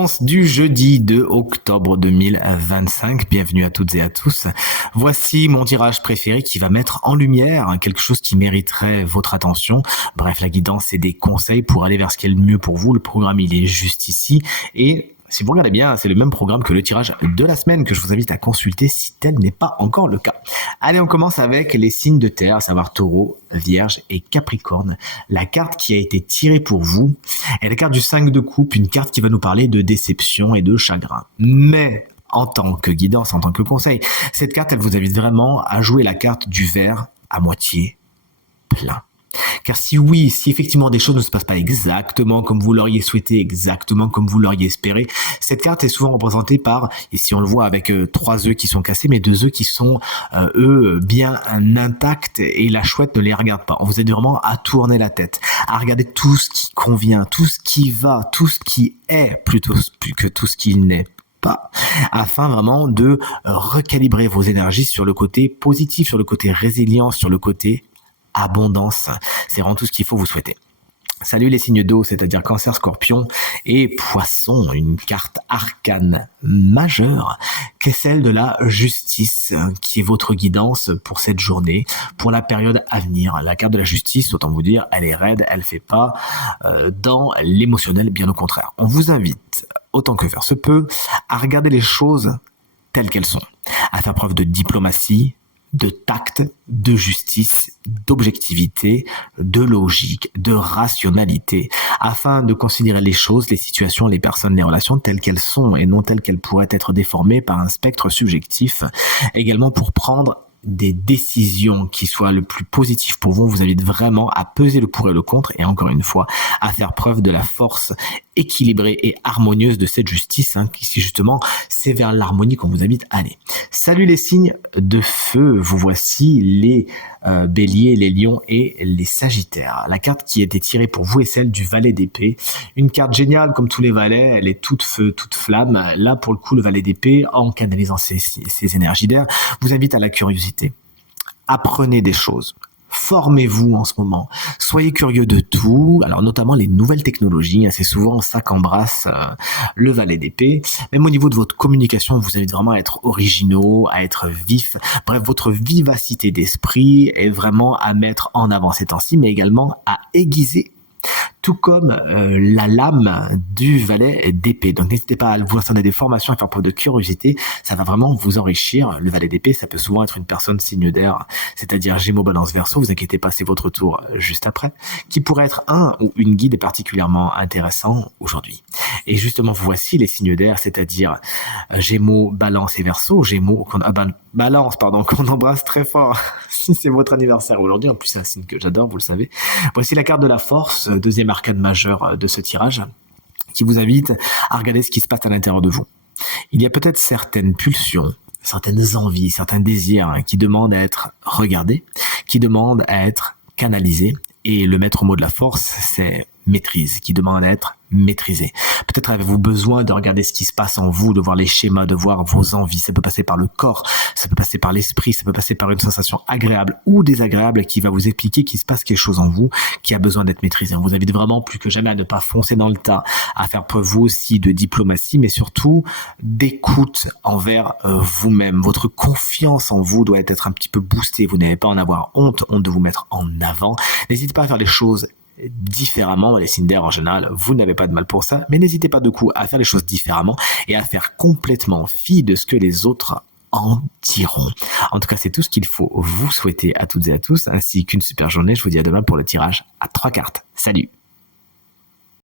guidance du jeudi 2 octobre 2025. Bienvenue à toutes et à tous. Voici mon tirage préféré qui va mettre en lumière quelque chose qui mériterait votre attention. Bref, la guidance, c'est des conseils pour aller vers ce qui est le mieux pour vous. Le programme, il est juste ici. Et si vous regardez bien, c'est le même programme que le tirage de la semaine que je vous invite à consulter si tel n'est pas encore le cas. Allez, on commence avec les signes de terre, à savoir Taureau, Vierge et Capricorne. La carte qui a été tirée pour vous est la carte du 5 de coupe, une carte qui va nous parler de déception et de chagrin. Mais en tant que guidance, en tant que conseil, cette carte, elle vous invite vraiment à jouer la carte du verre à moitié plein. Car si effectivement des choses ne se passent pas exactement comme vous l'auriez souhaité, exactement comme vous l'auriez espéré, cette carte est souvent représentée par, ici on le voit avec 3 œufs qui sont cassés, mais 2 œufs qui sont bien intacts et la chouette ne les regarde pas. On vous aide vraiment à tourner la tête, à regarder tout ce qui convient, tout ce qui va, tout ce qui est plutôt que tout ce qui n'est pas, afin vraiment de recalibrer vos énergies sur le côté positif, sur le côté résilience, sur le côté abondance. C'est vraiment tout ce qu'il faut vous souhaiter. Salut les signes d'eau, c'est-à-dire Cancer, Scorpion et Poisson, une carte arcane majeure qui est celle de la justice, qui est votre guidance pour cette journée, pour la période à venir. La carte de la justice, autant vous dire, elle est raide, elle fait pas dans l'émotionnel, bien au contraire. On vous invite, autant que faire se peut, à regarder les choses telles qu'elles sont, à faire preuve de diplomatie, de tact, de justice, d'objectivité, de logique, de rationalité, afin de considérer les choses, les situations, les personnes, les relations telles qu'elles sont et non telles qu'elles pourraient être déformées par un spectre subjectif, également pour prendre des décisions qui soient le plus positives pour vous. On vous invite vraiment à peser le pour et le contre et encore une fois à faire preuve de la force équilibrée et harmonieuse de cette justice, qui justement c'est vers l'harmonie qu'on vous invite à aller. Salut les signes de feu, vous voici les béliers, les lions et les sagittaires. La carte qui a été tirée pour vous est celle du valet d'épée, une carte géniale comme tous les valets, elle est toute feu, toute flamme. Là pour le coup le valet d'épée, en canalisant ses énergies d'air, vous invite à la curiosité. Apprenez des choses. Formez-vous en ce moment. Soyez curieux de tout, alors notamment les nouvelles technologies, c'est souvent ça qu'embrasse le valet d'épée. Même au niveau de votre communication, on vous invite vraiment à être originaux, à être vif. Bref, votre vivacité d'esprit est vraiment à mettre en avant ces temps-ci, mais également à aiguiser, tout comme la lame du valet d'épée. Donc n'hésitez pas à vous lancer des formations, à faire preuve de curiosité, ça va vraiment vous enrichir. Le valet d'épée, ça peut souvent être une personne signe d'air, c'est-à-dire Gémeaux, Balance, Verseau, vous inquiétez pas, c'est votre tour juste après, qui pourrait être un ou une guide particulièrement intéressant aujourd'hui. Et justement, voici les signes d'air, c'est-à-dire Gémeaux, Balance et Verseau, Balance, qu'on embrasse très fort si c'est votre anniversaire aujourd'hui. En plus, c'est un signe que j'adore, vous le savez. Voici la carte de la force, deuxième arcane majeure de ce tirage, qui vous invite à regarder ce qui se passe à l'intérieur de vous. Il y a peut-être certaines pulsions, certaines envies, certains désirs qui demandent à être regardés, qui demandent à être canalisés. Et le maître mot de la force, c'est maîtrise, qui demande à être maîtrisé. Peut-être avez-vous besoin de regarder ce qui se passe en vous, de voir les schémas, de voir vos envies. Ça peut passer par le corps, ça peut passer par l'esprit, ça peut passer par une sensation agréable ou désagréable qui va vous expliquer qu'il se passe quelque chose en vous qui a besoin d'être maîtrisé. On vous invite vraiment plus que jamais à ne pas foncer dans le tas, à faire preuve vous aussi de diplomatie, mais surtout d'écoute envers vous-même. Votre confiance en vous doit être un petit peu boostée. Vous n'avez pas à en avoir honte de vous mettre en avant. N'hésitez pas à faire les choses différemment. Les signes d'air en général, vous n'avez pas de mal pour ça, mais n'hésitez pas du coup à faire les choses différemment et à faire complètement fi de ce que les autres en diront. En tout cas, c'est tout ce qu'il faut vous souhaiter à toutes et à tous, ainsi qu'une super journée. Je vous dis à demain pour le tirage à 3 cartes. Salut!